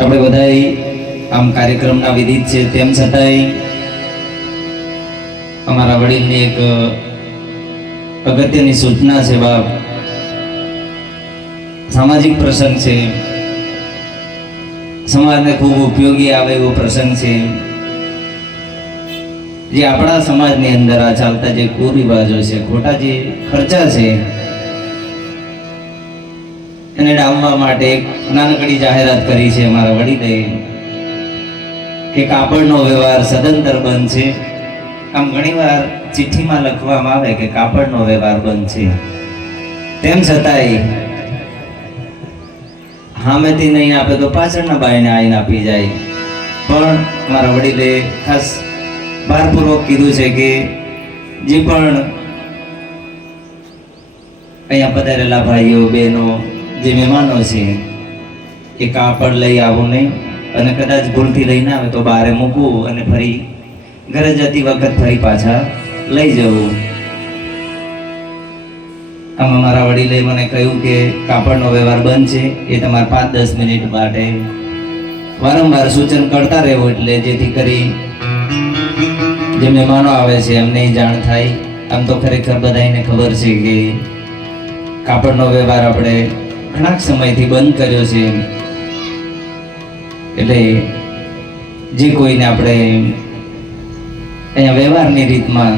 આપણે બધાય આમ કાર્યક્રમના વિદિત છે, તેમ છતાંય અમારા વડીલની એક અગત્યની સૂચના છે, બાપ. સામાજિક પ્રસંગ છે. સમાજને ખૂબ ઉપયોગી આવે એવો પ્રસંગ છે. જે આપણા સમાજની અંદર આ ચાલતા જે કુરિવાજો છે, ખોટા જે ખર્ચા છે એને ડામવા માટે એક નાનકડી જાહેરાત કરી છે અમારા વડીલે કે કાપડનો વ્યવહાર સદંતર બંધ છે. આમ ઘણીવાર ચિઠ્ઠીમાં લખવામાં આવે કે કાપડનો વ્યવહાર બંધ છે. તેમ છતાંય હામેથી નહીં આપે તો પાછળના બાઈને આવીને આપી જાય. પણ મારા વડીલે ખાસ ભારપૂર્વક કીધું છે કે જે પણ અહીંયા પધારેલા ભાઈઓ, બહેનો જે મહેમાનો છે, એ કાપડ લઈ આવું નહીં અને કદાચ ભૂલથી લઈને આવે તો બહારે મૂકવું અને ફરી ઘરે જતી વખત ફરી પાછા લઈ જવું. આમાં મારા વડીલે મને કહ્યું કે કાપડનો વ્યવહાર બંધ છે, એ તમારે પાંચ દસ મિનિટ માટે વારંવાર સૂચન કરતા રહેવું એટલે જેથી કરી જે મહેમાનો આવે છે, એમને જાણ થાય. આમ તો ખરેખર બધાને ખબર છે કે કાપડનો વ્યવહાર આપણે ઘણા સમયથી બંધ કર્યો છે એટલે જે કોઈને આપણે અહીંયા વ્યવહારની રીતમાં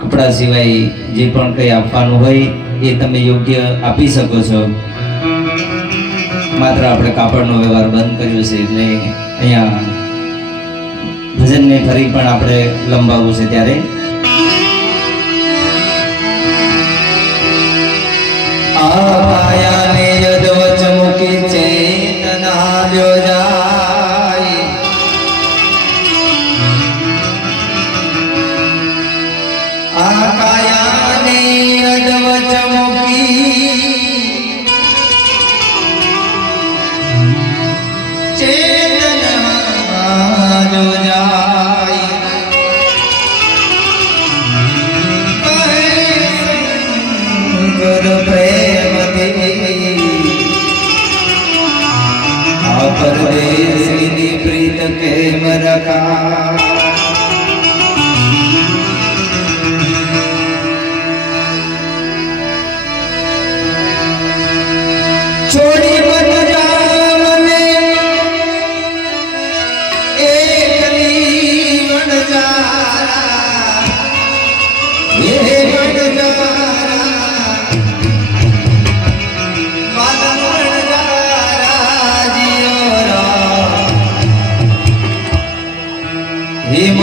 કપડાં સિવાય જે પણ કંઈ આપવાનું હોય એ તમે યોગ્ય આપી શકો છો. માત્ર આપણે કાપડનો વ્યવહાર બંધ કર્યો છે એટલે અહીંયા ભજનને ફરી પણ આપણે લંબાવવું છે ત્યારે. આયાને પરદેશીની પ્રીત કેમ રખા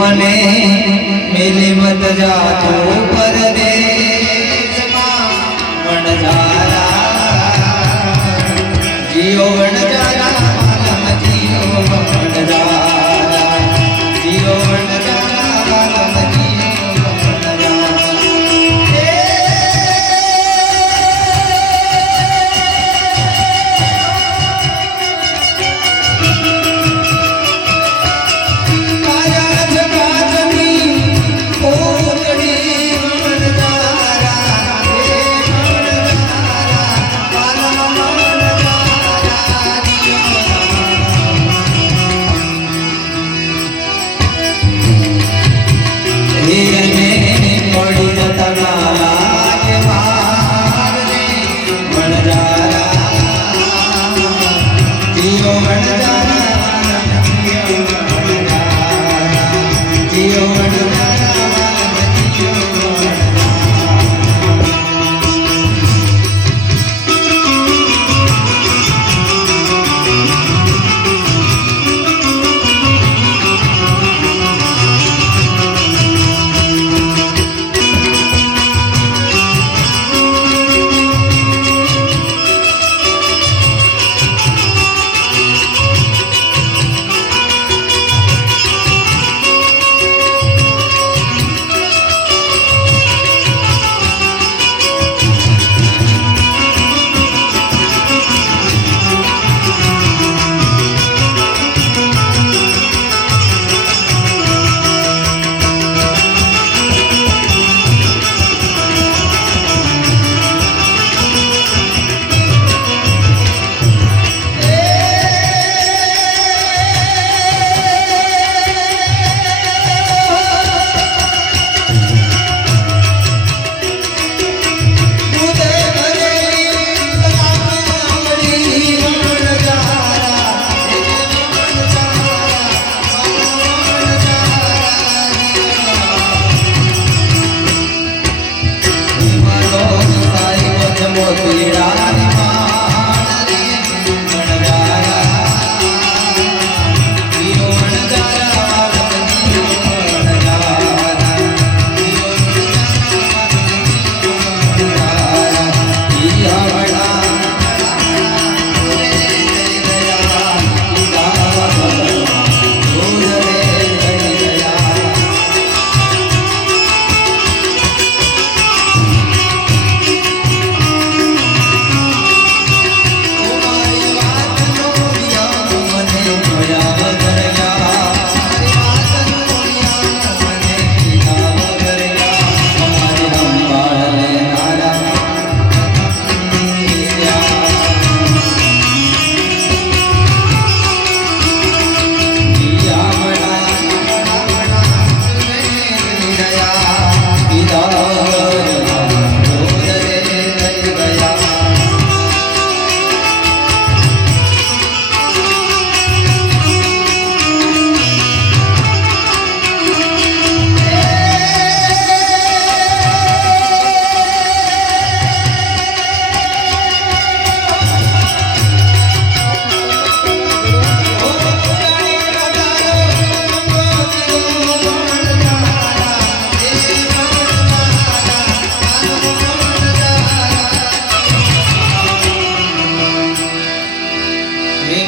મને મિલી મત જા તું પરદેશમાં વણજારા જીઓ વણજારા માલમ જીઓ વણજારા જીઓ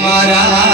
હે મારા ઘર મેં નીકળ